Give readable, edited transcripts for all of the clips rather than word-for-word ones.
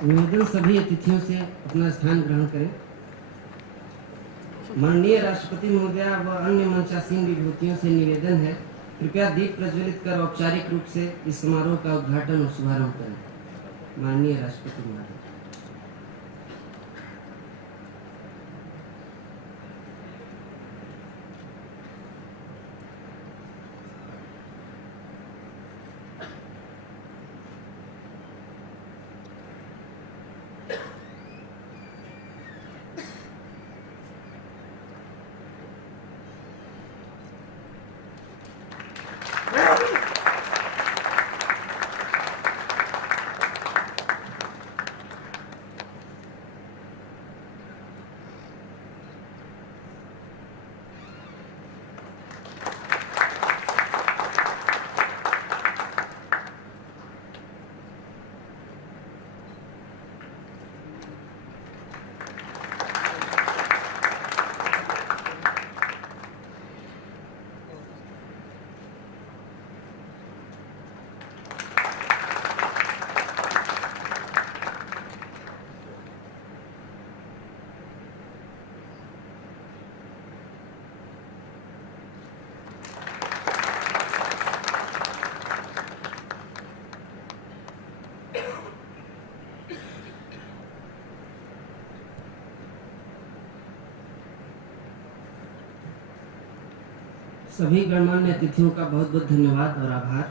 निवेदन सभी अतिथियों से अपना स्थान ग्रहण करें। माननीय राष्ट्रपति महोदया व अन्य मंचासीन विभूतियों से निवेदन है, कृपया दीप प्रज्वलित कर औपचारिक रूप से इस समारोह का उद्घाटन और शुभारंभ करें। माननीय राष्ट्रपति महोदय। सभी गणमान्य अतिथियों का बहुत बहुत धन्यवाद और आभार।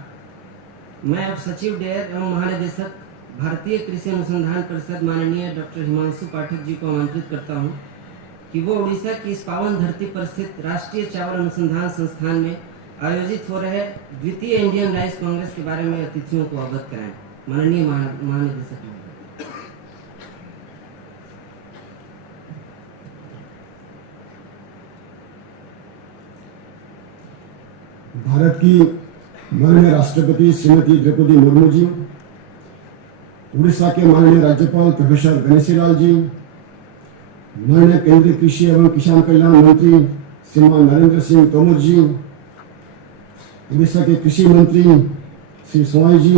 मैं अब सचिव डेयर एवं महानिदेशक भारतीय कृषि अनुसंधान परिषद माननीय डॉक्टर हिमांशु पाठक जी को आमंत्रित करता हूं कि वो उड़ीसा की इस पावन धरती पर स्थित राष्ट्रीय चावल अनुसंधान संस्थान में आयोजित हो रहे द्वितीय इंडियन राइस कांग्रेस के बारे में अतिथियों को अवगत कराएं। माननीय महानिदेशक। भारत की माननीय राष्ट्रपति श्रीमती द्रौपदी मुर्मू जी, उड़ीसा के माननीय राज्यपाल प्रोफेसर गणेशीलाल जी, माननीय केंद्रीय कृषि एवं किसान कल्याण मंत्री श्रीमान नरेंद्र सिंह तोमर जी, उड़ीसा के कृषि मंत्री श्री सोई जी,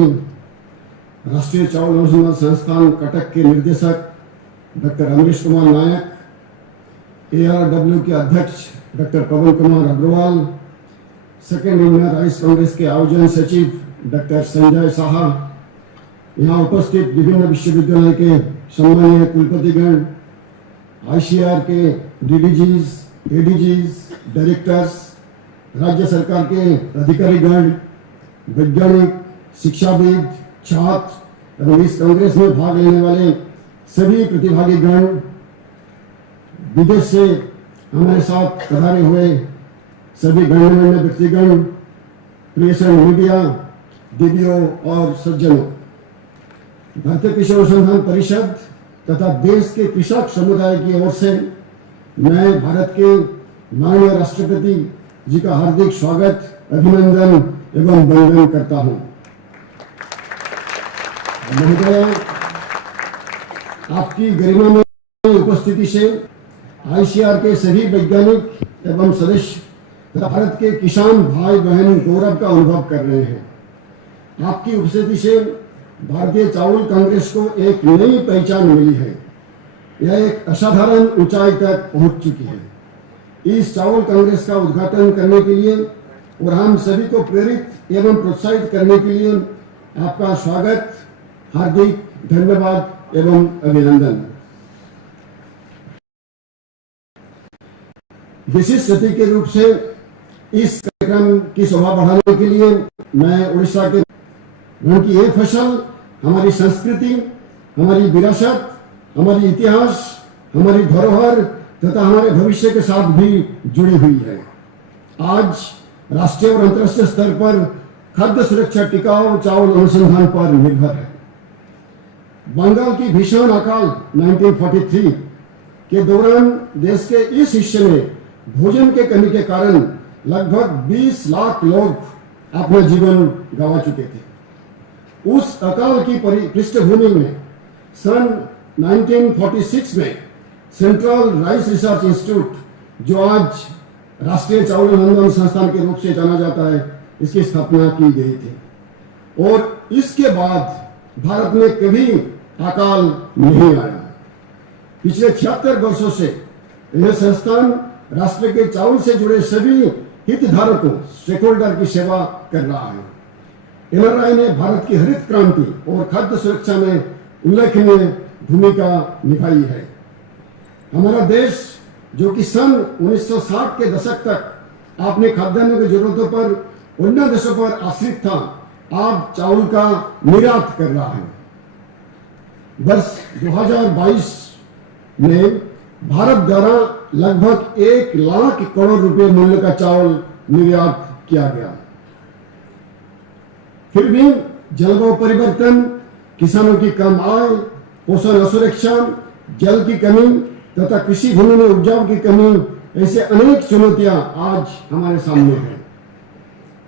राष्ट्रीय चावल अनुसंधान संस्थान कटक के निदेशक डॉक्टर अमरीश कुमार नायक, ARW के अध्यक्ष doctor Pawan Kumar Agarwal, second Indian rice congress के आयोजन सचिव डॉक्टर संजय साहा, यहाँ उपस्थित विभिन्न विश्वविद्यालय के सम्मानीय कुलपतिगण, ICAR के DDGs, ADGs, डायरेक्टर्स, राज्य सरकार के अधिकारीगण, वैज्ञानिक, शिक्षाविद, छात्र एवं इस कांग्रेस में भाग लेने वाले सभी प्रतिभागीगण, विदेश से हमारे साथ पधारे हुए सभी गणमान्य व्यक्तिगण, प्रेस एंड मीडिया, दीदियों और सज्जनों, भारतीय कृषि अनुसंधान परिषद तथा देश के कृषक समुदाय की ओर से मैं भारत के माननीय राष्ट्रपति जी का हार्दिक स्वागत, अभिनंदन एवं वंदन करता हूं। महोदय, आपकी गरिमा में उपस्थिति से ICAR के सभी वैज्ञानिक एवं सदस्य तथा भारत के किसान भाई बहन गौरव का अनुभव कर रहे हैं। आपकी उपस्थिति से भारतीय चावल कांग्रेस को एक नई पहचान मिली है। यह एक असाधारण ऊंचाई तक पहुंच चुकी है। इस चावल कांग्रेस का उद्घाटन करने के लिए और हम सभी को प्रेरित एवं प्रोत्साहित करने के लिए आपका स्वागत, हार्दिक धन्यवाद एवं अभिनंदन। विशिष्ट अतिथि के रूप से इस कार्यक्रम की शोभा बढ़ाने के लिए मैं उड़ीसा के की ये फसल हमारी संस्कृति, हमारी विरासत, हमारी इतिहास, हमारी धरोहर तथा हमारे भविष्य के साथ भी जुड़ी हुई है। आज राष्ट्रीय और अंतर्राष्ट्रीय स्तर पर खाद्य सुरक्षा टिकाऊ चावल अनुसंधान पर निर्भर है। बंगाल की भीषण अकाल 1943 के दौरान देश के इस हिस्से में भोजन के कमी के कारण लगभग 20 लाख लोग अपना जीवन गंवा चुके थे। उस अकाल की पृष्ठभूमि में सन 1946 में सेंट्रल राइस रिसर्च इंस्टीट्यूट, जो आज राष्ट्रीय चावल अनुसंधान संस्थान के रूप से जाना जाता है, इसकी स्थापना की गई थी। और इसके बाद भारत में कभी अकाल नहीं आया। पिछले 76 वर्षों से यह संस्थान राष्ट्र के चावल से जुड़े सभी हितधारकों स्टेक होल्डर की सेवा कर रहा है। एनआरआई ने भारत की हरित क्रांति और खाद्य सुरक्षा में उल्लेखनीय भूमिका निभाई है। हमारा देश जो कि सन 1960 के दशक तक अपने खाद्यान्न की जरूरतों पर अन्य देशों पर आश्रित था, आज चावल का निर्यात कर रहा है। वर्ष 2022 में भारत द्वारा लगभग 1 लाख करोड़ रुपए मूल्य का चावल निर्यात किया गया। फिर भी जलवायु परिवर्तन, किसानों की कम आय, पोषण असुरक्षा, जल की कमी तथा कृषि भूमि में उपजाऊ की कमी, ऐसे अनेक चुनौतियां आज हमारे सामने हैं।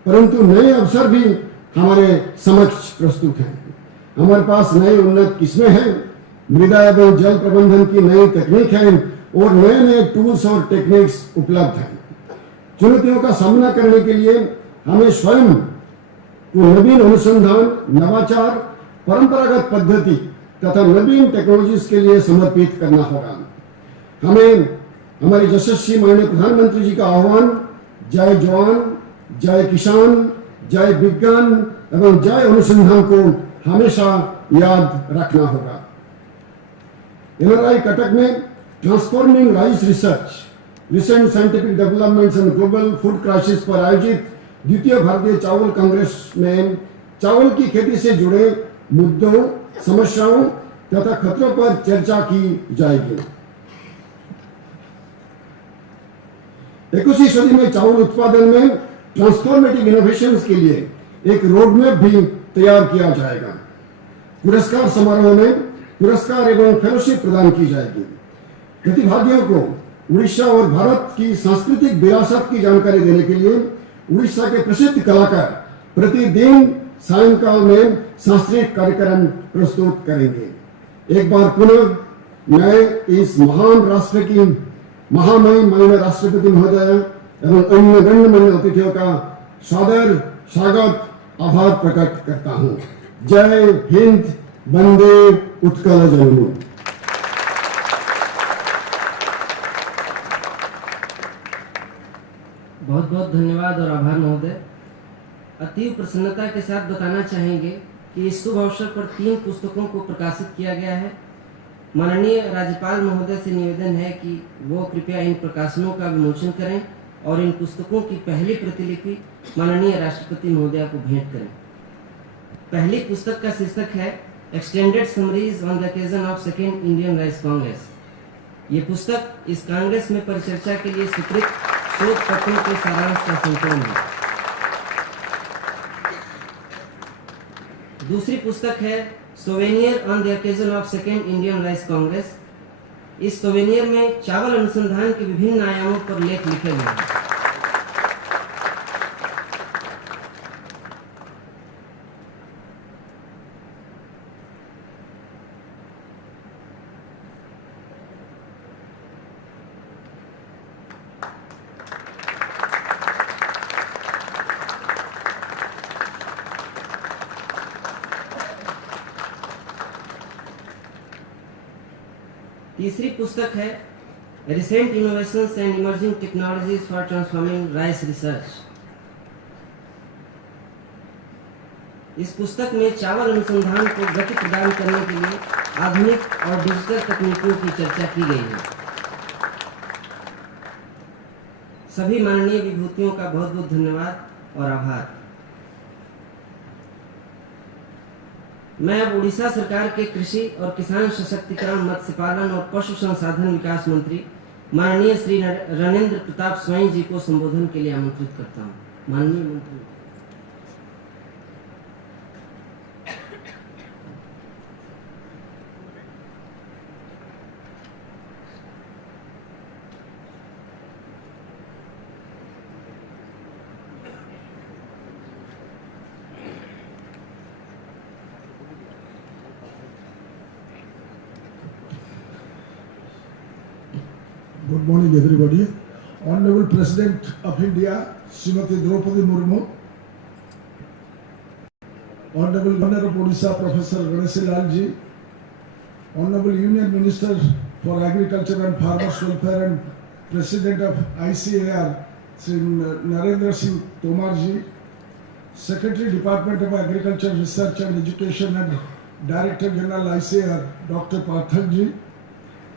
परंतु नए अवसर भी हमारे समक्ष प्रस्तुत हैं। हमारे पास नए उन्नत किस्में हैं, मृदा एवं जल प्रबंधन की नई तकनीक है और नए नए टूल्स और टेक्निक्स उपलब्ध हैं। चुनौतियों का सामना करने के लिए हमें स्वयं को नवीन अनुसंधान, नवाचार, परंपरागत पद्धति तथा नवीन टेक्नोलॉजीज के लिए समर्पित करना होगा। हमें हमारे यशस्वी माननीय प्रधानमंत्री जी का आह्वान, जय जवान, जय किसान, जय विज्ञान एवं जय अनुसंधान को हमेशा याद रखना होगा। एनआरआई कटक में transforming rice research, recent scientific developments and global food crisis पर आयोजित द्वितीय भारतीय चावल कांग्रेस में चावल की खेती से जुड़े मुद्दों, समस्याओं तथा खतरों पर चर्चा की जाएगी। 21वीं सदी में चावल उत्पादन में ट्रांसफॉर्मेटिव इनोवेशंस के लिए एक रोडमैप भी तैयार किया जाएगा। पुरस्कार समारोह में पुरस्कार एवं फेलोशिप प्रदान की जाएगी। प्रतिभागियों को उड़ीसा और भारत की सांस्कृतिक विरासत की जानकारी देने के लिए उड़ीसा के प्रसिद्ध कलाकार प्रतिदिन सायंकाल में सांस्कृतिक कार्यक्रम प्रस्तुत करेंगे। एक बार पुनः मैं इस महान राष्ट्र की महामहिम माननीय राष्ट्रपति महोदय एवं अन्य गण्यमान्य अतिथियों का सादर स्वागत, आभार प्रकट करता हूं। जय हिंद, वंदे उत्कल जननी। बहुत बहुत धन्यवाद और आभार महोदय। अतीव प्रसन्नता के साथ बताना चाहेंगे कि इस शुभ अवसर पर 3 पुस्तकों को प्रकाशित किया गया है। माननीय राज्यपाल महोदय से निवेदन है कि वो कृपया इन प्रकाशनों का विमोचन करें और इन पुस्तकों की पहली प्रतिलिपि माननीय राष्ट्रपति महोदय को भेंट करें। पहली पुस्तक का शीर्षक है extended summaries on the occasion of second Indian rice Congress. ये पुस्तक इस कांग्रेस में परिचर्चा के लिए स्वीकृत शोध पत्रों के सारांश का संकलन है। दूसरी पुस्तक है souvenir on the occasion of second Indian rice Congress. इस सोवेनियर में चावल अनुसंधान के विभिन्न आयामों पर लेख लिखे हुए हैं। तीसरी पुस्तक है recent innovations and emerging technologies for transforming rice research. इस पुस्तक में चावल अनुसंधान को गति प्रदान करने के लिए आधुनिक और डिजिटल तकनीकों की चर्चा की गई है। सभी माननीय विभूतियों का बहुत बहुत धन्यवाद और आभार। मैं अब उड़ीसा सरकार के कृषि और किसान सशक्तिकरण, मत्स्य पालन और पशु संसाधन विकास मंत्री माननीय श्री रणेंद्र प्रताप स्वाई जी को संबोधन के लिए आमंत्रित करता हूं। माननीय मंत्री। Good morning, everybody. Honorable President of India, Srimati Droupadi Murmu, Honorable Governor of Odisha, Professor Ganesha Lal ji, Honorable Union Minister for Agriculture and Farmers Welfare and President of ICAR, Sri Narendra Singh Tomarji, Secretary Department of Agriculture, Research and Education and Director General ICAR, Dr. Parthakji,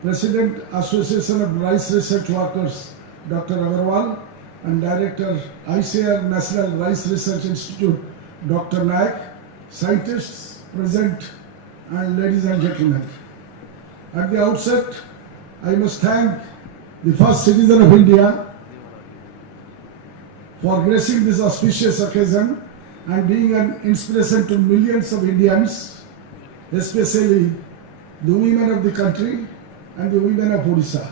President Association of Rice Research Workers, Dr. Agarwal, and Director ICAR National Rice Research Institute, Dr. Naik, scientists present, and ladies and gentlemen. At the outset, I must thank the first citizen of India for gracing this auspicious occasion and being an inspiration to millions of Indians, especially the women of the country and the women of Odisha.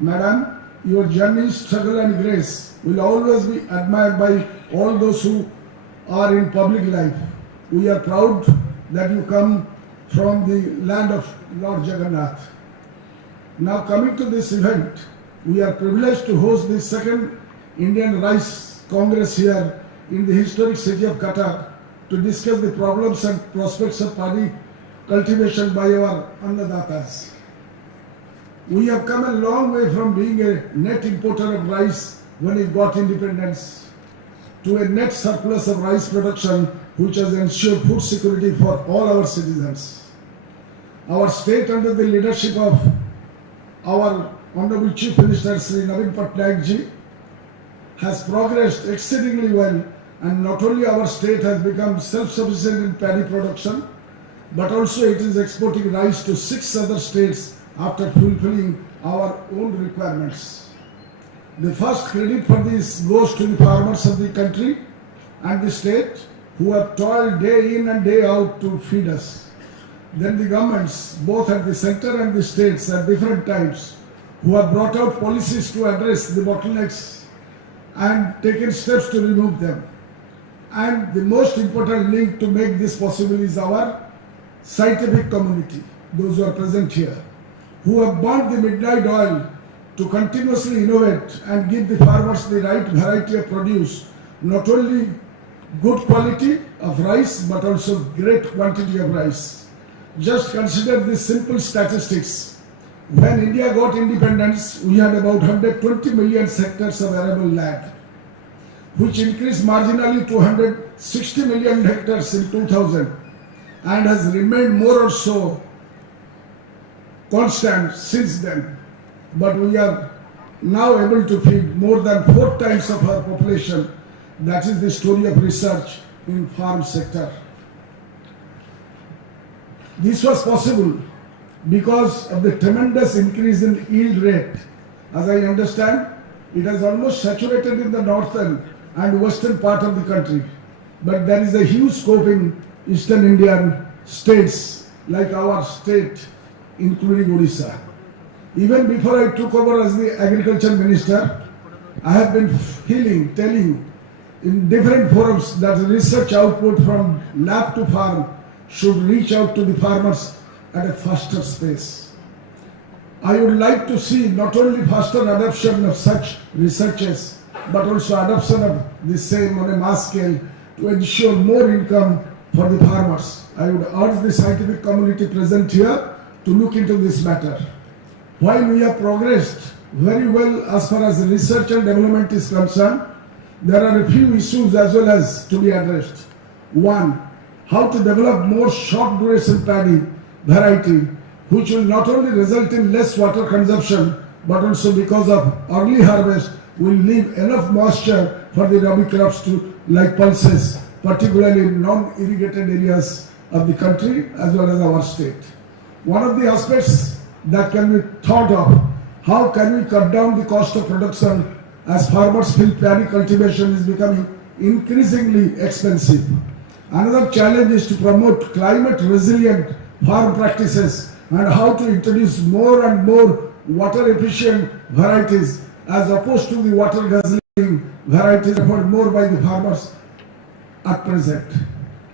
Madam, your journey, struggle and grace will always be admired by all those who are in public life. We are proud that you come from the land of Lord Jagannath. Now coming to this event, we are privileged to host the second Indian Rice Congress here in the historic city of Cuttack to discuss the problems and prospects of paddy cultivation by our Annadatas. We have come a long way from being a net importer of rice when we got independence to a net surplus of rice production which has ensured food security for all our citizens. Our state under the leadership of our Honorable Chief Minister Sri Naveen Patnaik ji has progressed exceedingly well, and not only our state has become self-sufficient in paddy production, but also it is exporting rice to 6 other states after fulfilling our own requirements. The first credit for this goes to the farmers of the country and the state who have toiled day in and day out to feed us. Then the governments, both at the center and the states at different times, who have brought out policies to address the bottlenecks and taken steps to remove them. And the most important link to make this possible is our scientific community, those who are present here, who have burnt the midnight oil to continuously innovate and give the farmers the right variety of produce, not only good quality of rice but also great quantity of rice. Just consider these simple statistics. When India got independence, we had about 120 million hectares of arable land, which increased marginally to 160 million hectares in 2000 and has remained more or so constant since then. But we are now able to feed more than 4 times of our population. That is the story of research in farm sector. This was possible because of the tremendous increase in yield rate. As I understand, it has almost saturated in the northern and western part of the country. But there is a huge scope in eastern Indian states like our state, including Odisha. Even before I took over as the agriculture minister, I have been telling in different forums that research output from lab to farm should reach out to the farmers at a faster pace. I would like to see not only faster adoption of such researches, but also adoption of the same on a mass scale to ensure more income for the farmers. I would urge the scientific community present here to look into this matter. While we have progressed very well as far as research and development is concerned, there are a few issues as well as to be addressed. One, how to develop more short duration paddy variety, which will not only result in less water consumption, but also because of early harvest will leave enough moisture for the rabi crops to like pulses, particularly in non-irrigated areas of the country as well as our state. One of the aspects that can be thought of, how can we cut down the cost of production as farmers feel paddy cultivation is becoming increasingly expensive. Another challenge is to promote climate resilient farm practices and how to introduce more and more water efficient varieties as opposed to the water guzzling varieties offered more by the farmers at present.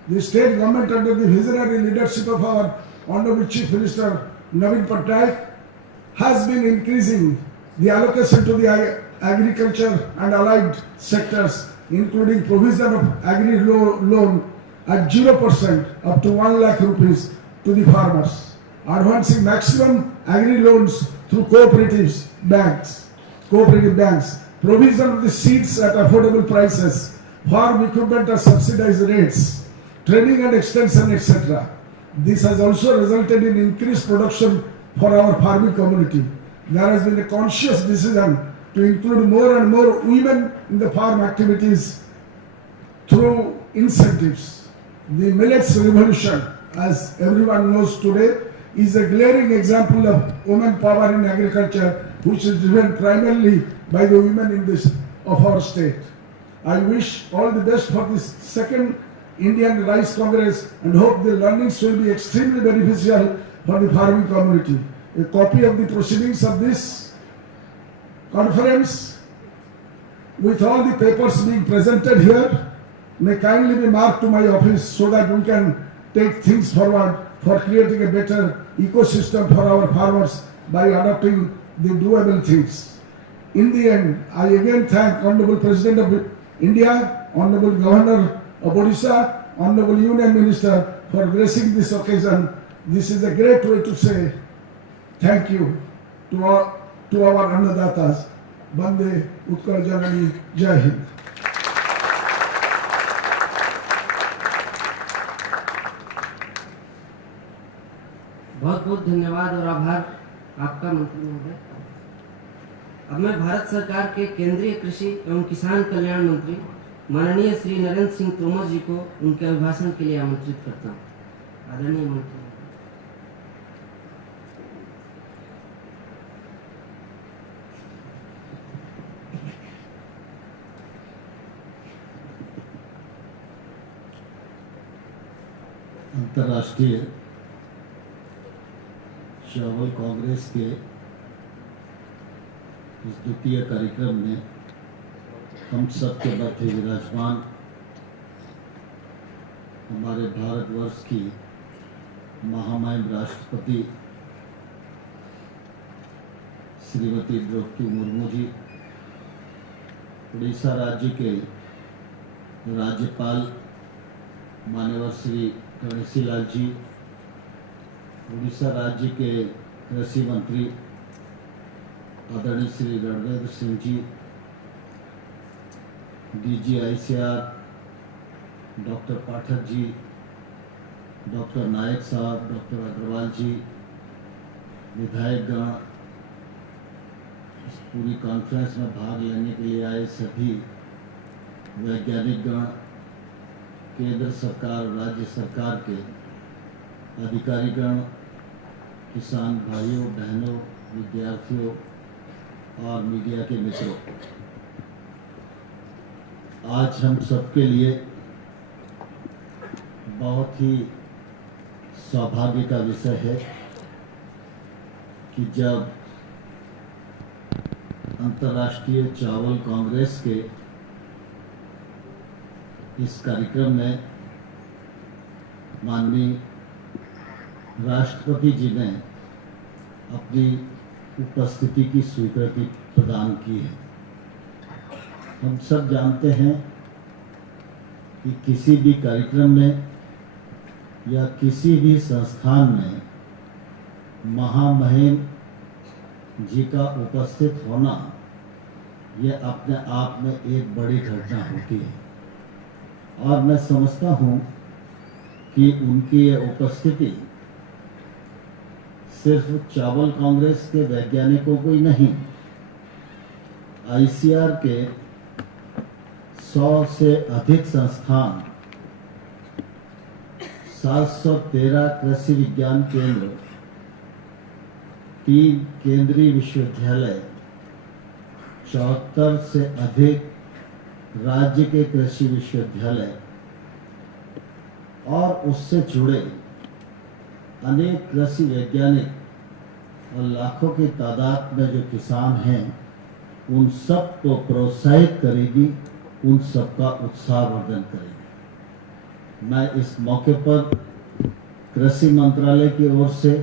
The state government under the visionary leadership of our Honorable Chief Minister Naveen Patnaik has been increasing the allocation to the agriculture and allied sectors, including provision of agri loan at 0% up to 1 lakh rupees to the farmers, advancing maximum agri loans through cooperative banks, provision of the seeds at affordable prices, farm equipment at subsidized rates, training and extension, etc. This has also resulted in increased production for our farming community. There has been a conscious decision to include more and more women in the farm activities through incentives. The millets revolution, as everyone knows today, is a glaring example of women power in agriculture, which is driven primarily by the women in this of our state. I wish all the best for this second Indian Rice Congress and hope the learnings will be extremely beneficial for the farming community. A copy of the proceedings of this conference with all the papers being presented here may kindly be marked to my office so that we can take things forward for creating a better ecosystem for our farmers by adopting the doable things. In the end, I again thank Honorable President of India, Honorable Governor of Odisha, Honorable Union Minister for gracing this occasion. This is a great way to say thank you to our Annadatas. Bande Utkal Janani, Jai Hind. बहुत बहुत धन्यवाद और आभार आपका मंत्री महोदय। अब मैं भारत सरकार के केंद्रीय कृषि एवं किसान कल्याण मंत्री माननीय श्री नरेंद्र सिंह तोमर जी को उनके अभिभाषण के लिए आमंत्रित करता हूँ। आदरणीय मंत्री। अंतर्राष्ट्रीय चावल कांग्रेस के इस द्वितीय कार्यक्रम में हम सब के मध्य विराजमान हमारे भारतवर्ष की महामहिम राष्ट्रपति श्रीमती द्रौपदी मुर्मू जी, उड़ीसा राज्य के राज्यपाल माननीय श्री गणेशी लाल जी, उड़ीसा राज्य के कृषि मंत्री आदरणीय Shri Ranveer Singh ji, DGICR doctor Pathak ji, doctor नायक साहब, डॉक्टर अग्रवाल जी, विधायकगण, इस पूरी कॉन्फ्रेंस में भाग लेने के लिए आए सभी वैज्ञानिकगण, केंद्र सरकार, राज्य सरकार के अधिकारीगण, किसान भाइयों बहनों, विद्यार्थियों और मीडिया के मित्रों, आज हम सबके लिए बहुत ही सौभाग्य का विषय है कि जब अंतर्राष्ट्रीय चावल कांग्रेस के इस कार्यक्रम में माननीय राष्ट्रपति जी ने अपनी उपस्थिति की स्वीकृति प्रदान की है। हम सब जानते हैं कि किसी भी कार्यक्रम में या किसी भी संस्थान में महामहिम जी का उपस्थित होना यह अपने आप में एक बड़ी घटना होती है और मैं समझता हूँ कि उनकी यह उपस्थिति सिर्फ चावल कांग्रेस के वैज्ञानिकों को ही नहीं, ICR के 100 से अधिक संस्थान, 713 कृषि विज्ञान केंद्र, 3 केंद्रीय विश्वविद्यालय, 74 से अधिक राज्य के कृषि विश्वविद्यालय और उससे जुड़े अनेक कृषि वैज्ञानिक और लाखों की तादाद में जो किसान हैं, उन सब को प्रोत्साहित करेगी, उन सब का उत्साहवर्धन करेगी। मैं इस मौके पर कृषि मंत्रालय की ओर से,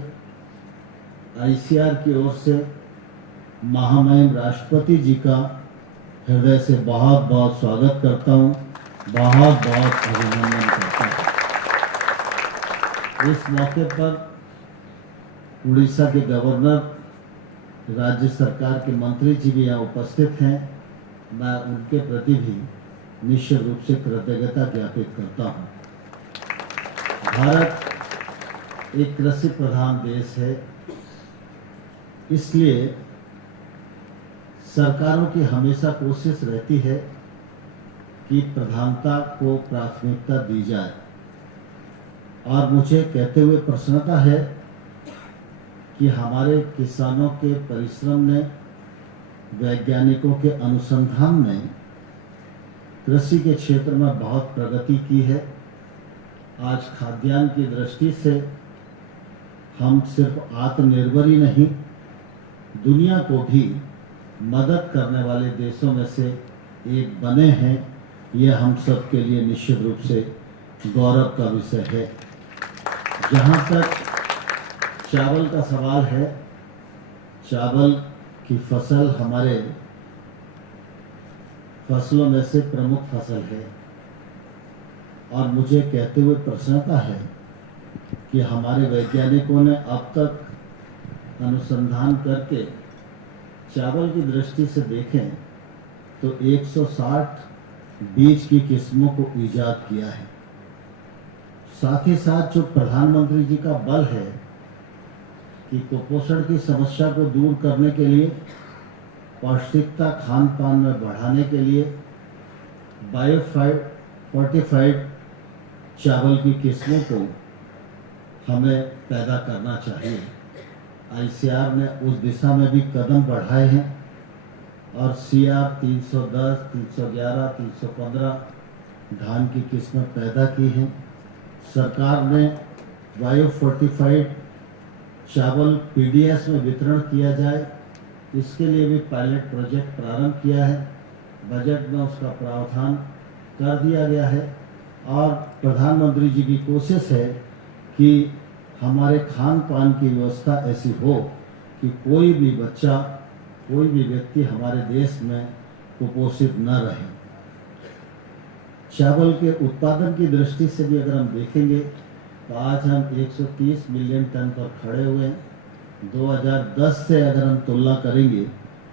ICR की ओर से महामहिम राष्ट्रपति जी का हृदय से बहुत बहुत स्वागत करता हूं, बहुत बहुत अभिनंदन करता हूं। इस मौके पर उड़ीसा के गवर्नर, राज्य सरकार के मंत्री जी भी यहाँ उपस्थित हैं। मैं उनके प्रति भी निश्चित रूप से कृतज्ञता ज्ञापित करता हूँ। भारत एक कृषि प्रधान देश है, इसलिए सरकारों की हमेशा कोशिश रहती है कि प्रधानता को प्राथमिकता दी जाए। और मुझे कहते हुए प्रसन्नता है कि हमारे किसानों के परिश्रम ने, वैज्ञानिकों के अनुसंधान ने कृषि के क्षेत्र में बहुत प्रगति की है। आज खाद्यान्न की दृष्टि से हम सिर्फ आत्मनिर्भर ही नहीं, दुनिया को भी मदद करने वाले देशों में से एक बने हैं। यह हम सब के लिए निश्चित रूप से गौरव का विषय है। जहाँ तक चावल का सवाल है, चावल की फसल हमारे फसलों में से प्रमुख फसल है और मुझे कहते हुए प्रसन्नता है कि हमारे वैज्ञानिकों ने अब तक अनुसंधान करके चावल की दृष्टि से देखें तो 160 बीज की किस्मों को ईजाद किया है। साथ ही साथ जो प्रधानमंत्री जी का बल है कि कुपोषण की समस्या को दूर करने के लिए, पौष्टिकता खान पान में बढ़ाने के लिए फोर्टिफाइड चावल की किस्मों को हमें पैदा करना चाहिए। आईसीआर ने उस दिशा में भी कदम बढ़ाए हैं और सीआर 310, 311, 315 धान की किस्में पैदा की हैं। सरकार ने फोर्टिफाइड चावल पीडीएस में वितरण किया जाए, इसके लिए भी पायलट प्रोजेक्ट प्रारंभ किया है। बजट में उसका प्रावधान कर दिया गया है और प्रधानमंत्री जी की कोशिश है कि हमारे खान पान की व्यवस्था ऐसी हो कि कोई भी बच्चा, कोई भी व्यक्ति हमारे देश में कुपोषित न रहे। चावल के उत्पादन की दृष्टि से भी अगर हम देखेंगे तो आज हम 130 मिलियन टन पर खड़े हुए हैं। 2010 से अगर हम तुलना करेंगे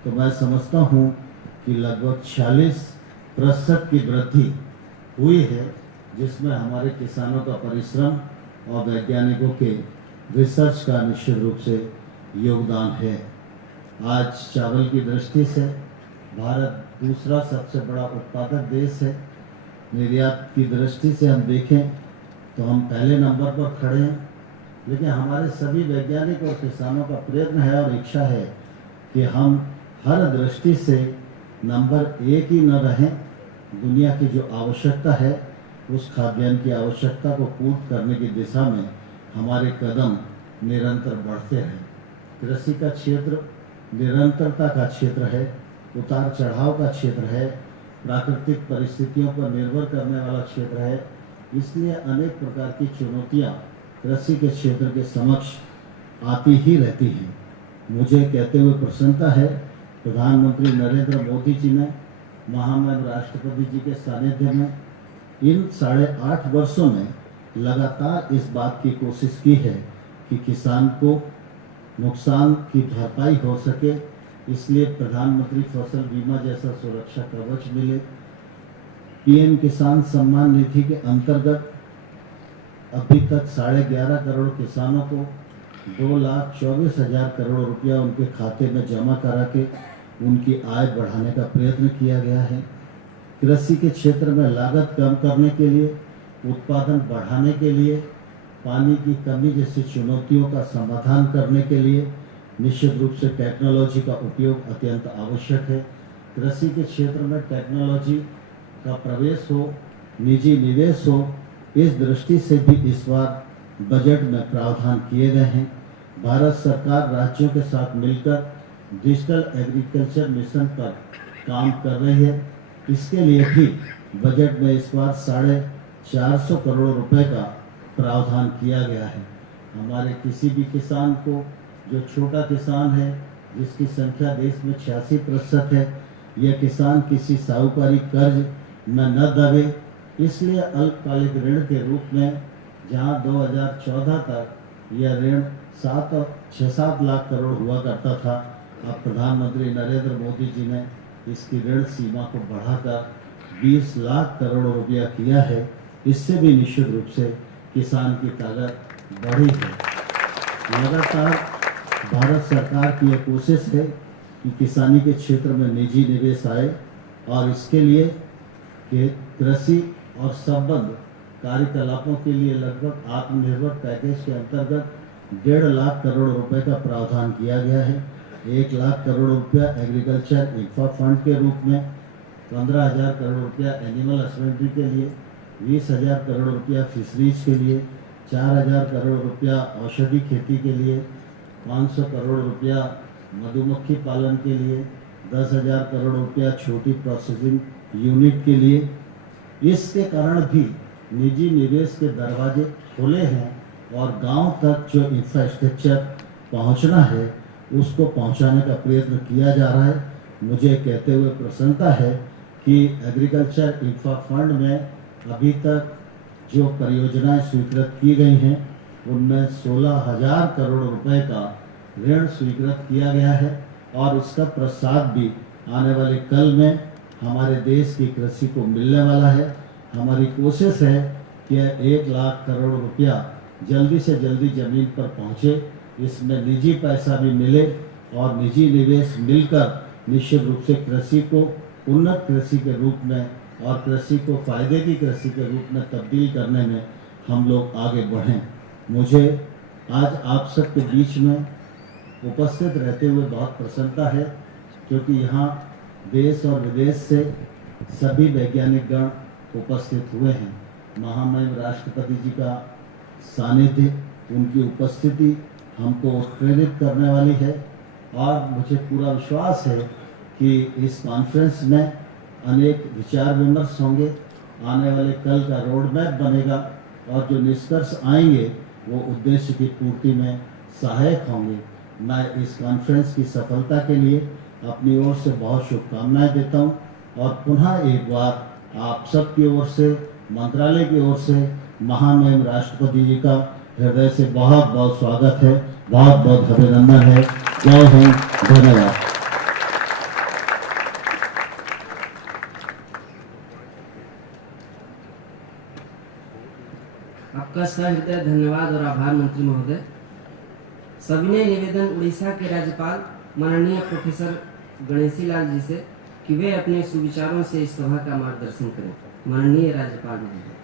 तो मैं समझता हूँ कि लगभग 46% की वृद्धि हुई है, जिसमें हमारे किसानों का परिश्रम और वैज्ञानिकों के रिसर्च का निश्चित रूप से योगदान है। आज चावल की दृष्टि से भारत दूसरा सबसे बड़ा उत्पादक देश है। निर्यात की दृष्टि से हम देखें तो हम पहले नंबर पर खड़े हैं, लेकिन हमारे सभी वैज्ञानिक और किसानों का प्रयत्न है और इच्छा है कि हम हर दृष्टि से नंबर 1 ही न रहें। दुनिया की जो आवश्यकता है, उस खाद्यान्न की आवश्यकता को पूर्ण करने की दिशा में हमारे कदम निरंतर बढ़ते रहें। कृषि का क्षेत्र निरंतरता का क्षेत्र है, उतार चढ़ाव का क्षेत्र है, प्राकृतिक परिस्थितियों पर निर्भर करने वाला क्षेत्र है। इसलिए अनेक प्रकार की चुनौतियां कृषि के क्षेत्र के समक्ष आती ही रहती हैं। मुझे कहते हुए प्रसन्नता है, प्रधानमंत्री नरेंद्र मोदी जी ने महामहिम राष्ट्रपति जी के सानिध्य में इन 8.5 वर्षों में लगातार इस बात की कोशिश की है कि किसान को नुकसान की भरपाई हो सके। इसलिए प्रधानमंत्री फसल बीमा जैसा सुरक्षा कवच मिले। पीएम किसान सम्मान निधि के अंतर्गत अभी तक 11.5 करोड़ किसानों को 2,24,000 करोड़ रुपया उनके खाते में जमा करा के उनकी आय बढ़ाने का प्रयत्न किया गया है। कृषि के क्षेत्र में लागत कम करने के लिए, उत्पादन बढ़ाने के लिए, पानी की कमी जैसी चुनौतियों का समाधान करने के लिए निश्चित रूप से टेक्नोलॉजी का उपयोग अत्यंत आवश्यक है। कृषि के क्षेत्र में टेक्नोलॉजी का प्रवेश हो, निजी निवेश हो, इस दृष्टि से भी इस बार बजट में प्रावधान किए गए हैं। भारत सरकार राज्यों के साथ मिलकर डिजिटल एग्रीकल्चर मिशन पर काम कर रही है। इसके लिए भी बजट में इस बार 450 करोड़ रुपए का प्रावधान किया गया है। हमारे किसी भी किसान को, जो छोटा किसान है जिसकी संख्या देश में 86% है, यह किसान किसी साहूकारी कर्ज में न दबे, इसलिए अल्पकालिक ऋण के रूप में जहां 2014 तक यह ऋण 6-7 लाख करोड़ हुआ करता था, अब प्रधानमंत्री नरेंद्र मोदी जी ने इसकी ऋण सीमा को बढ़ाकर 20 लाख करोड़ रुपया किया है। इससे भी निश्चित रूप से किसान की ताकत बढ़ी है। लगातार भारत सरकार की यह कोशिश है कि किसानी के क्षेत्र में निजी निवेश आए और इसके लिए कि कृषि और संबद्ध कार्यकलापों के लिए लगभग आत्मनिर्भर पैकेज के अंतर्गत 1.5 लाख करोड़ रुपए का प्रावधान किया गया है। 1 लाख करोड़ रुपया एग्रीकल्चर इंफ्रा फंड के रूप में, 15,000 करोड़ रुपया एनिमल हस्बेंड्री के लिए, 20,000 करोड़ रुपया फिशरीज के लिए, 4,000 करोड़ रुपया औषधि खेती के लिए, 500 करोड़ रुपया मधुमक्खी पालन के लिए, 10,000 करोड़ रुपया छोटी प्रोसेसिंग यूनिट के लिए। इसके कारण भी निजी निवेश के दरवाजे खुले हैं और गांव तक जो इंफ्रास्ट्रक्चर पहुंचना है उसको पहुंचाने का प्रयत्न किया जा रहा है। मुझे कहते हुए प्रसन्नता है कि एग्रीकल्चर इंफ्रा फंड में अभी तक जो परियोजनाएं स्वीकृत की गई हैं उनमें 16,000 करोड़ रुपए का ऋण स्वीकृत किया गया है और इसका प्रसाद भी आने वाले कल में हमारे देश की कृषि को मिलने वाला है। हमारी कोशिश है कि 1 लाख करोड़ रुपया जल्दी से जल्दी जमीन पर पहुंचे, इसमें निजी पैसा भी मिले और निजी निवेश मिलकर निश्चित रूप से कृषि को उन्नत कृषि के रूप में और कृषि को फायदे की कृषि के रूप में तब्दील करने में हम लोग आगे बढ़ें। मुझे आज आप सबके बीच में उपस्थित रहते हुए बहुत प्रसन्नता है क्योंकि यहाँ देश और विदेश से सभी वैज्ञानिक गण उपस्थित हुए हैं। महामहिम राष्ट्रपति जी का सानिध्य, उनकी उपस्थिति हमको प्रेरित करने वाली है और मुझे पूरा विश्वास है कि इस कॉन्फ्रेंस में अनेक विचार विमर्श होंगे, आने वाले कल का रोड मैप बनेगा और जो निष्कर्ष आएंगे वो उद्देश्य की पूर्ति में सहायक होंगे। मैं इस कॉन्फ्रेंस की सफलता के लिए अपनी ओर से बहुत शुभकामनाएं देता हूं और पुनः एक बार आप सबकी ओर से, मंत्रालय की ओर से महामहिम राष्ट्रपति जी का हृदय से बहुत बहुत स्वागत है, बहुत बहुत अभिनंदन है। जय हिंद, धन्यवाद। आपका सहृदय धन्यवाद और आभार मंत्री महोदय। सविनय निवेदन उड़ीसा के राज्यपाल माननीय प्रोफेसर गणेशी लाल जी से कि वे अपने सुविचारों से इस सभा का मार्गदर्शन करें। माननीय राज्यपाल महोदय।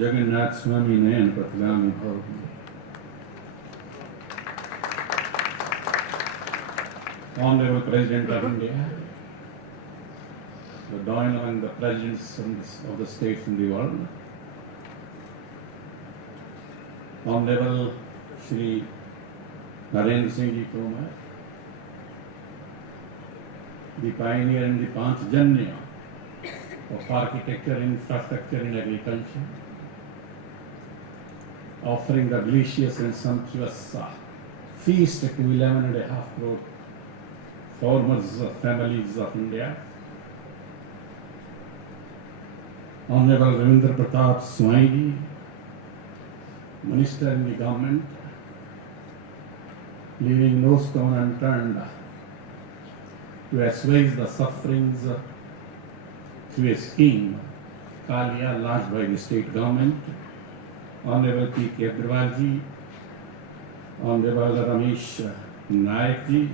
जगन्नाथ स्वामी नयन पथगामी भव। Honorable President of India, the join among the presidents of the states in the world, Honorable Shri Narendra Singh Ji Tomar, the pioneer in the Panchjanya of architecture, infrastructure and agriculture, offering the delicious and sumptuous feast to 11.5 crore farmers families of India. Honorable Ravindra Pratap Swami, Minister in the government, leaving no stone unturned to assuage the sufferings through a scheme, Kalia, launched by the state government. Honorable P. K. Agrawal ji, Honorable Ramesh Nayak ji,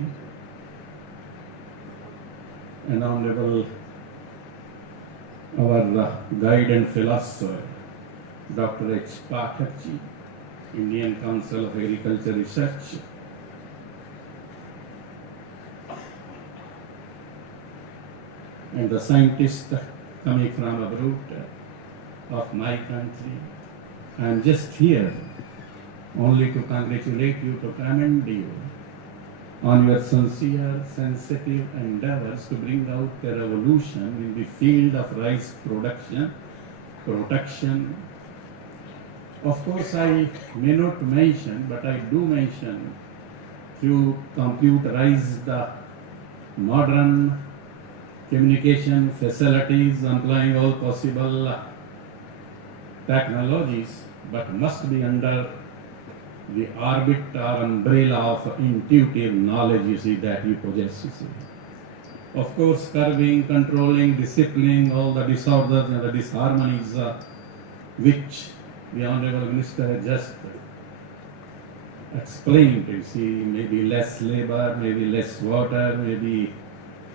and Honorable our guide and philosopher, Dr. H. Pathak ji, Indian Council of Agriculture Research, and the scientists coming from abroad of my country. I am just here only to congratulate you, to commend you on your sincere, sensitive endeavors to bring out the revolution in the field of rice production, protection. Of course, I may not mention, but I do mention through computerized modern communication facilities, employing all possible technologies, but must be under the orbit or umbrella of intuitive knowledge, you see, that you possess, you see. Of course, curbing, controlling, disciplining all the disorders and the disharmonies which the Honorable Minister has just explained, you see, maybe less labor, maybe less water, maybe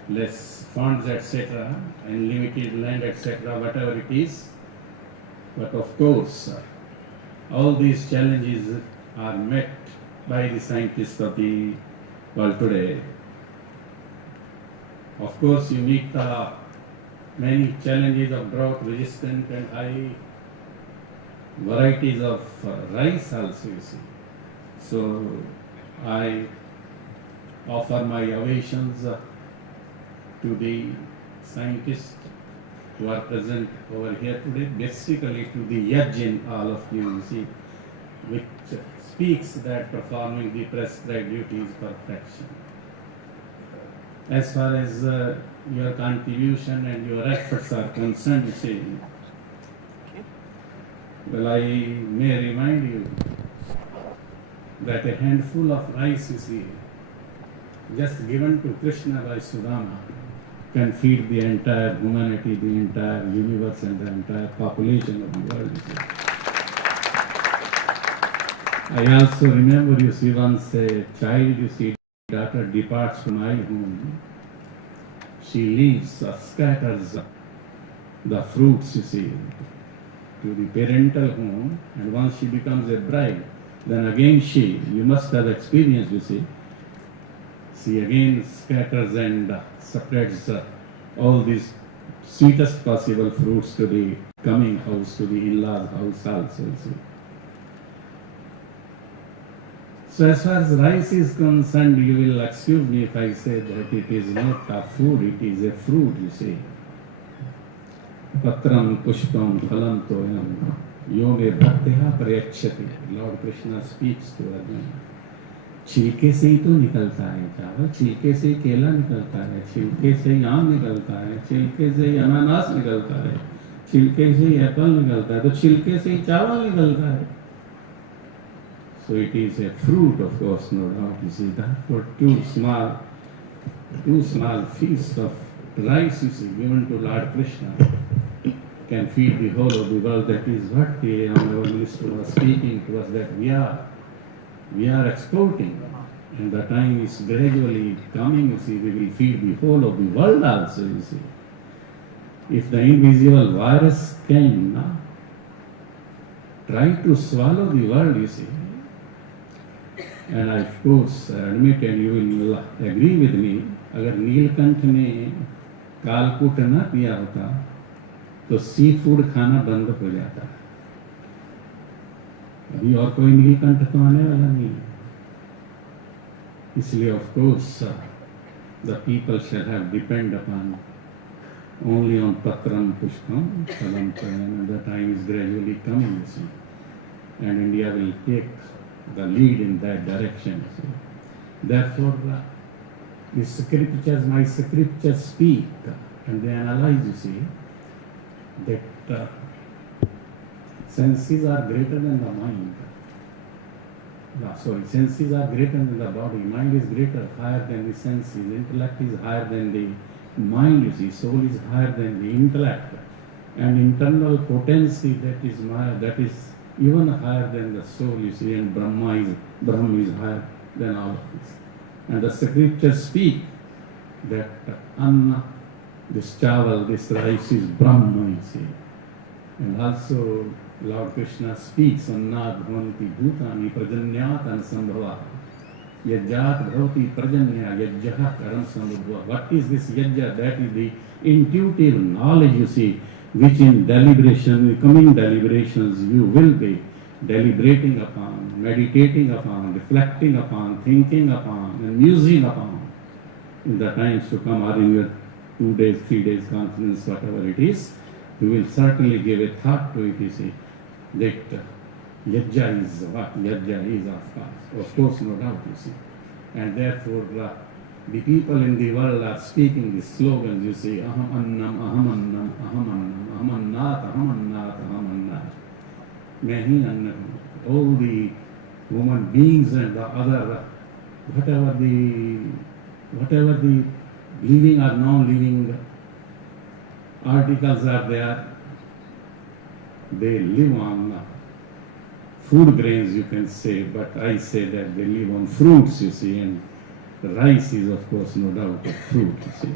less funds, etc., and limited land, etc., whatever it is. But of course, all these challenges are met by the scientists of the world today. Of course, you meet many challenges of drought resistant and high varieties of rice also, you see. So I offer my ovations to the scientists who are present over here today, basically to the Yaj in all of you see, which speaks that performing the prescribed duty is perfection. As far as your contribution and your efforts are concerned, you see, well, I may remind you that a handful of rice, you see, just given to Krishna by Sudama, can feed the entire humanity, the entire universe, and the entire population of the world, you see. I also remember, you see, once a child, you see, daughter departs from my home, she leaves, scatters the fruits, you see, to the parental home, and once she becomes a bride, then again you must have experienced, you see, she again scatters and spreads all these sweetest possible fruits to the coming house, to the in-laws' house also, you see. So as far as rice is concerned, you will excuse me if I say that it is not a food, it is a fruit, you see. Patram pushpam phalam toyam yoge bhakteha prayakshati. Lord Krishna speaks to Arjuna. छिलके से ही तो निकलता है चावल, छिलके से ही केला निकलता है, छिलके से ही आम निकलता है, छिलके से ही अनानास निकलता है, छिलके से ही एप्पल निकलता है, तो छिलके से ही चावल निकलता है. So it is a fruit, of course, no doubt. You see that for two small feasts of rice, you see, given to Lord Krishna, can feed the whole of the world. That is what the Honorable Minister was speaking to us, that we are exporting, and the time is gradually coming, you see, we will feed the whole of the world also, you see. If the invisible virus can try to swallow the world, you see, and I of course admit, and you will agree with me, अगर नीलकंठ ने कालकूट न पिया होता तो sea food खाना बंद हो जाता. अभी और कोई नीलकंठ तो आने वाला नहीं है, इसलिए of course the people shall have depend upon only on patram pushpam phalam toyam, and the time is gradually coming, you see, and India will take the lead in that direction. Therefore, the scriptures, my scriptures speak and they analyze, you see, that senses are greater than the mind. Senses are greater than the body. Mind is greater, higher than the senses. Intellect is higher than the mind, you see. Soul is higher than the intellect. And internal potency, that is even higher than the soul, you see, and Brahma is higher than all of this. And the scriptures speak that Anna, this chawal, this rice is Brahma, you see. And also Lord Krishna speaks, Anna bhavanti bhutani prajanyat ansambhava. Yajjat bhavati prajanya yajjaha karam sambhava. What is this yajja? That is the intuitive knowledge, you see, which in deliberation, coming deliberations, you will be deliberating upon, meditating upon, reflecting upon, thinking upon, and musing upon in the times to come, or in your 2 days, 3 days conference, whatever it is. You will certainly give a thought to it, you see, that yajja is what? Yajja is, of course, no doubt, you see. And therefore, The people in the world are speaking these slogans, you see, aham annam, aham annam, aham annam, aham annat, aham annat, aham annat. Main hi anna hu. All the human beings and the other, whatever the living or non-living articles are there, they live on food grains, you can say, but I say that they live on fruits, you see, and rice is, of course, no doubt a fruit, you see.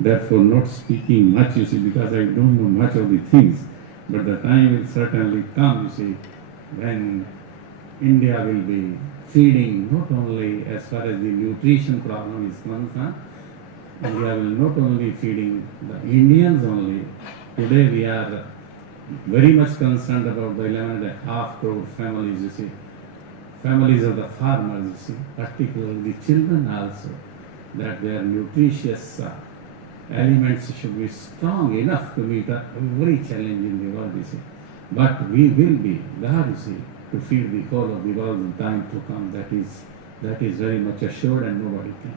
Therefore, not speaking much, you see, because I don't know much of the things, but the time will certainly come, you see, when India will be feeding not only as far as the nutrition problem is concerned, India will not only feeding the Indians only. Today we are very much concerned about the 11.5 crore families, you see, families of the farmers, you see, particularly the children also, that their nutritious elements should be strong enough to meet every challenge in the world, you see. But we will be there, you see, to feed the whole of the world in time to come. That is very much assured, and nobody can.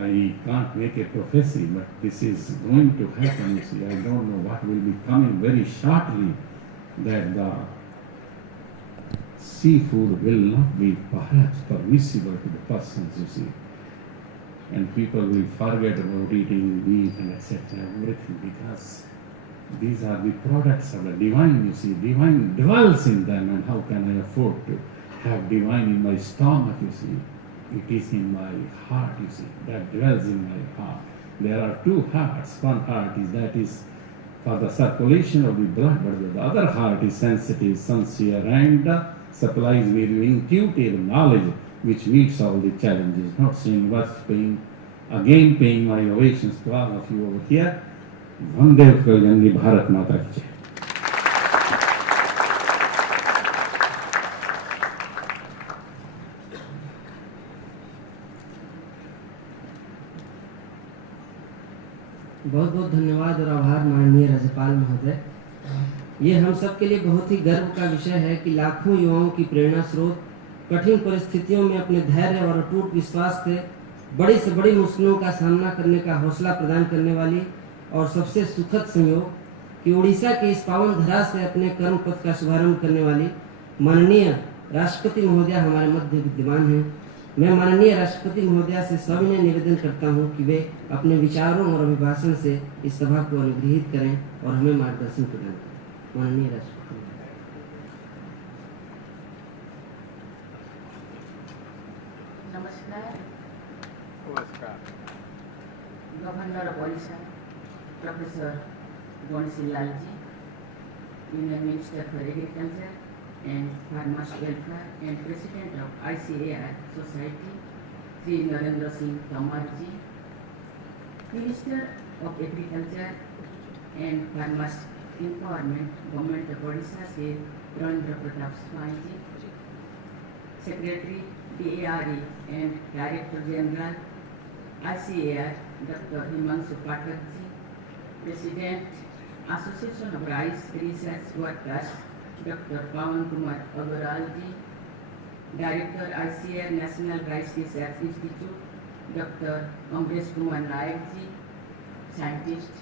I can't make a prophecy, but this is going to happen, you see. I don't know what will be coming very shortly, that the seafood will not be perhaps permissible to the persons, you see. And people will forget about eating meat and etc. everything, because these are the products of the divine, you see. Divine dwells in them, and how can I afford to have divine in my stomach, you see? It is in my heart, you see, that dwells in my heart. There are two hearts. One heart is for the circulation of the blood, but the other heart is sensitive, sincere, and supplies me with intuitive knowledge, which meets all the challenges. Not saying worth paying, again paying my ovations to all of you over here. Vande Uttal Janani Bharat Mata ki Jai. बहुत बहुत धन्यवाद और आभार माननीय राज्यपाल महोदय। ये हम सब के लिए बहुत ही गर्व का विषय है कि लाखों युवाओं की प्रेरणा स्रोत कठिन परिस्थितियों में अपने धैर्य और अटूट विश्वास से बड़ी से बड़ी मुश्किलों का सामना करने का हौसला प्रदान करने वाली और सबसे सुखद संयोग कि उड़ीसा की इस पावन धरा से अपने कर्म पथ का शुभारंभ करने वाली माननीय राष्ट्रपति महोदया हमारे मध्य विद्यमान हैं। मैं माननीय राष्ट्रपति महोदया से सविनय निवेदन करता हूं कि वे अपने विचारों और अभिभाषण से इस सभा को अनुग्रहित करें और हमें मार्गदर्शन प्रदान करें। माननीय राष्ट्रपति। नमस्कार। Governor of Odisha professor Ganeshilal ji, union minister for agriculture and Farmers Welfare and President of ICAR Society, Sri Narendra Singh Tomar ji, Minister of Agriculture and Farmers Empowerment, Government of Odisha, Sri Rajendra Pratap Swami ji, Secretary DARE and Director General ICAR Dr. Himanshu Pathak ji, President Association of Rice Research Workers Dr. Pawan Kumar Agarwal ji, Director ICAR National Rice Research Institute, Dr. Amresh Kumar Nayak ji, scientists,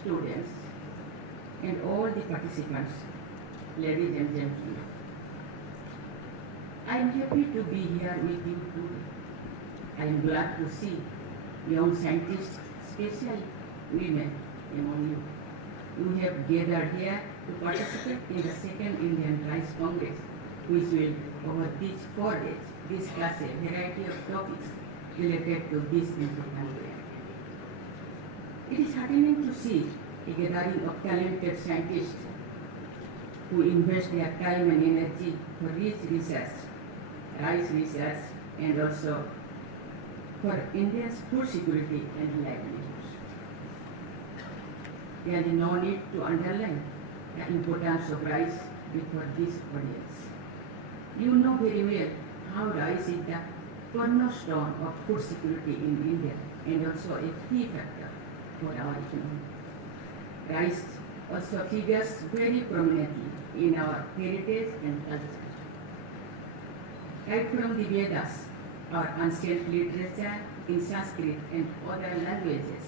students, and all the participants, ladies and gentlemen. I am happy to be here with you today. I am glad to see young scientists, especially women among you. You have gathered here to participate in the second Indian Rice Congress, which will, over these 4 days, discuss a variety of topics related to this important area. It is heartening to see a gathering of talented scientists who invest their time and energy for rich research, rice research, and also for India's food security and livelihoods. There is no need to underline the importance of rice before this audience. You know very well how rice is the cornerstone of food security in India and also a key factor for our economy. Rice also figures very prominently in our heritage and culture. Right from the Vedas, Our ancient literature in Sanskrit and other languages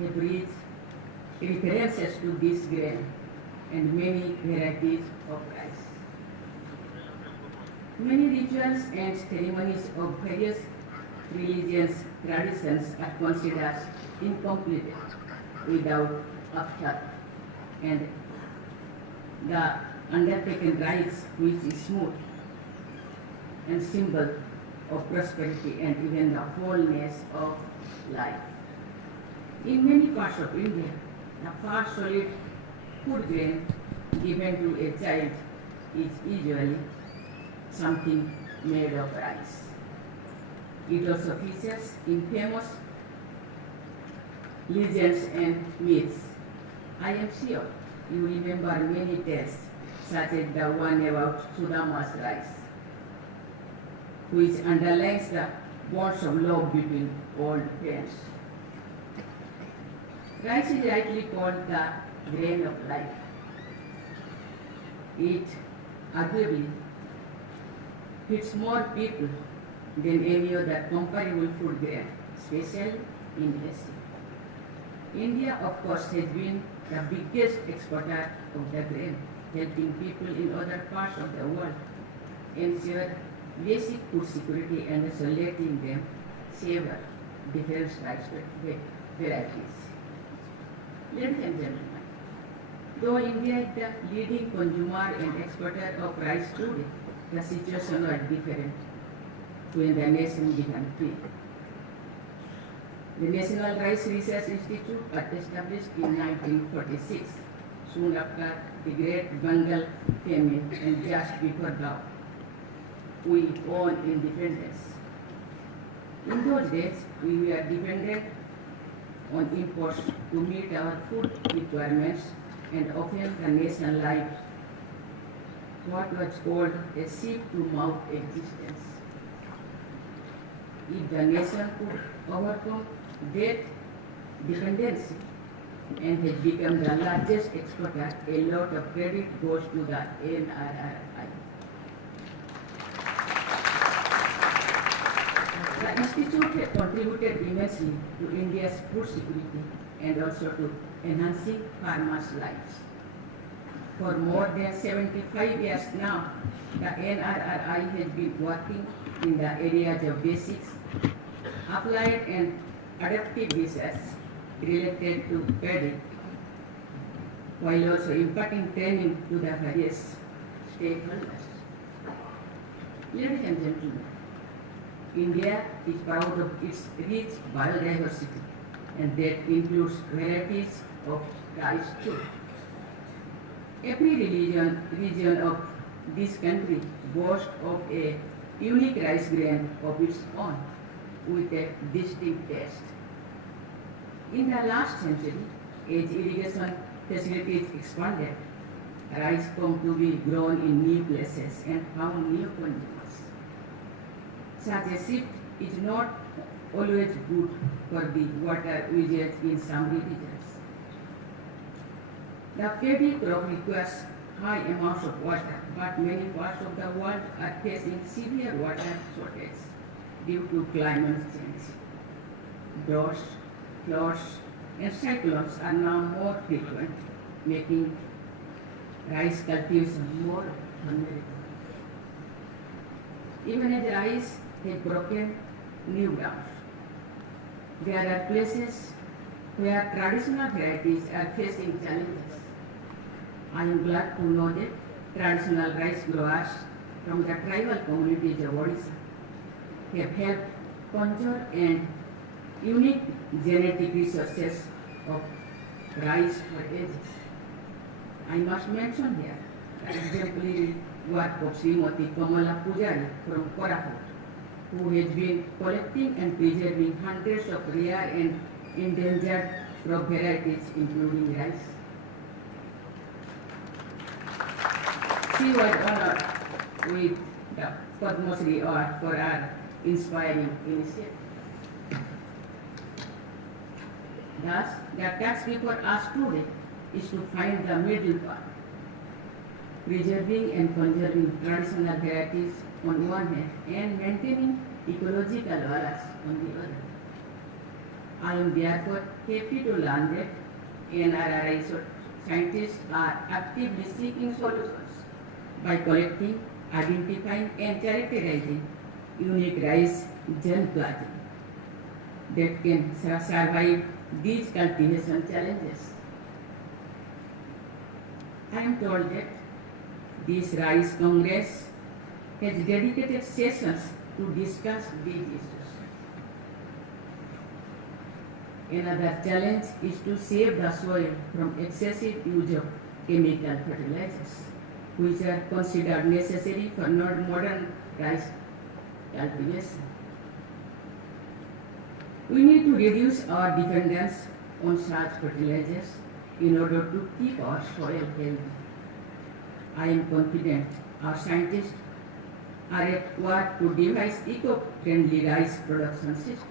have rich references to this grain and many varieties of rice. Many rituals and ceremonies of various religious traditions are considered incomplete without Cuttack, and the undertaken rites, which is smooth and symbol of prosperity and even the wholeness of life. In many parts of India, the first solid food grain given to a child is usually something made of rice. It also features in famous legends and myths. I am sure you remember many tales, such as the one about Sudama's rice, which underlines the bonds of love between old friends. Rice is rightly called the grain of life. It arguably feeds more people than any other comparable food grain, especially in Asia. India, of course, has been the biggest exporter of the grain, helping people in other parts of the world ensure basic food security and also letting them savor different rice varieties. Ladies and gentlemen, though India is the leading consumer and exporter of rice today, the situation was different when the nation began free. The National Rice Research Institute was established in 1946, soon after the Great Bengal famine and just before we won independence. In those days, we were dependent on imports to meet our food requirements, and often the nation lived what was called a sheep-to-mouth existence. If the nation could overcome that dependency and has become the largest exporter, a lot of credit goes to the NRRI. The Institute has contributed immensely to India's food security and also to enhancing farmers' lives. For more than 75 years now, the NRRI has been working in the areas of basics, applied and adaptive research related to paddy, while also imparting training to the various stakeholders. Ladies and gentlemen, India is proud of its rich biodiversity, and that includes varieties of rice too. Every region of this country boasts of a unique rice grain of its own with a distinct taste. In the last century, as irrigation facilities expanded, rice came to be grown in new places and found new consumers. Such a shift is not always good for the water usage in some regions. The paddy crop requires high amounts of water, but many parts of the world are facing severe water shortage due to climate change. Droughts, floods, and cyclones are now more frequent, making rice cultivation more vulnerable. Even as rice has broken new ground, there are places where traditional varieties are facing challenges. I am glad to know that traditional rice growers from the tribal communities of Odisha have helped conjure and unique genetic resources of rice for ages. I must mention here the exemplary work of Srimati Kamala Pujari from Koraput, who has been collecting and preserving hundreds of rare and endangered crop varieties, including rice. She was honored with the Padma Shri Award for her inspiring initiative. Thus, the task before us today is to find the middle path, preserving and conserving traditional varieties on one hand and maintaining ecological walls on the other. I am therefore happy to learn that NRRI scientists are actively seeking solutions by collecting, identifying and characterizing unique rice germplasm that can survive these cultivation challenges. I am told that this Rice Congress has dedicated sessions to discuss these issues. Another challenge is to save the soil from excessive use of chemical fertilizers, which are considered necessary for modern rice cultivation. We need to reduce our dependence on such fertilizers in order to keep our soil healthy. I am confident our scientists are at work to devise eco-friendly rice production systems.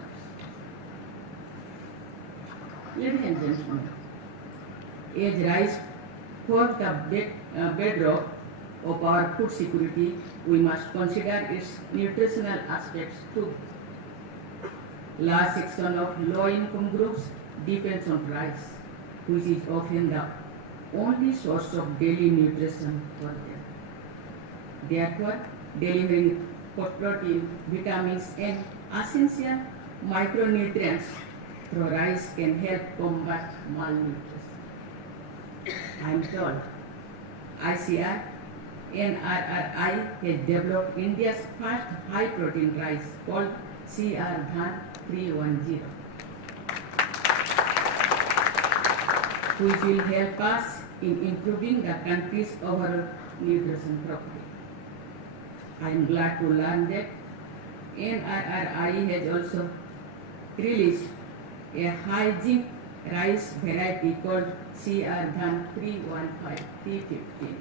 Ladies and gentlemen, as rice forms the bedrock of our food security, we must consider its nutritional aspects too. Large section of low-income groups depends on rice, which is often the only source of daily nutrition for them. Therefore, delivering protein, vitamins, and essential micronutrients through rice can help combat malnutrition. I am told ICR NRRI has developed India's first high-protein rice called CR Dhan 310, which will help us in improving the country's overall nutrition profile. I am glad to learn that NRRI has also released a high zinc rice variety called CR Dhan 315.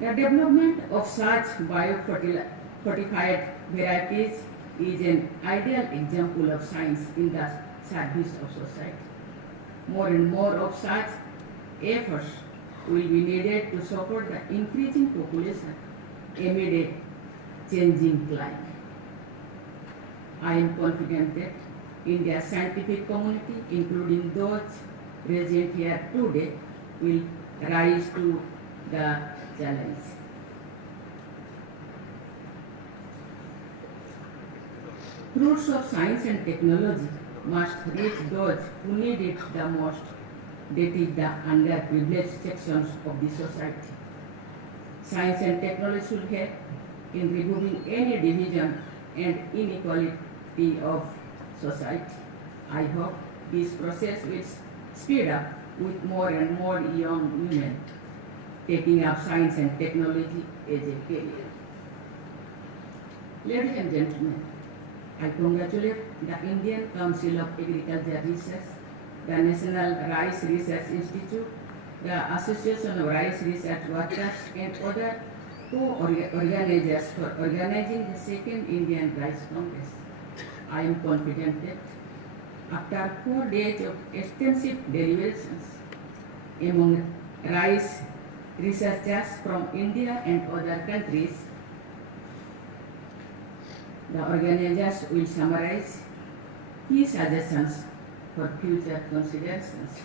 The development of such biofortified varieties is an ideal example of science in the service of society. More and more of such efforts will be needed to support the increasing population amid a changing climate. I am confident that India's scientific community, including those present here today, will rise to the challenge. Fruits of science and technology must reach those who need it the most, that is the underprivileged sections of the society. Science and technology should help in removing any division and inequality of society. I hope this process will speed up with more and more young women taking up science and technology as a career. Ladies and gentlemen, I congratulate the Indian Council of Agriculture Research, the National Rice Research Institute, the Association of Rice Research Workers, and other co-organizers for organizing the second Indian Rice Congress. I am confident that after 4 days of extensive deliberations among rice researchers from India and other countries, the organizers will summarize key suggestions for future considerations.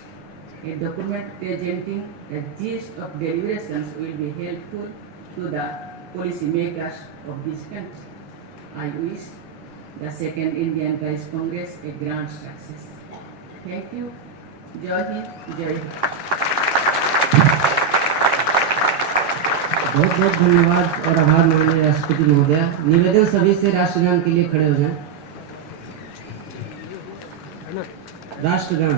A document presenting the gist of deliberations will be helpful to the policy makers of this country. I wish the second Indian Rice Congress a grand success. Thank you. Jai Hind, Jai Hind. बहुत बहुत धन्यवाद और आभार माननीय राष्ट्रपति महोदय। निवेदन सभी से राष्ट्रगान के लिए खड़े हो जाएं। राष्ट्रगान।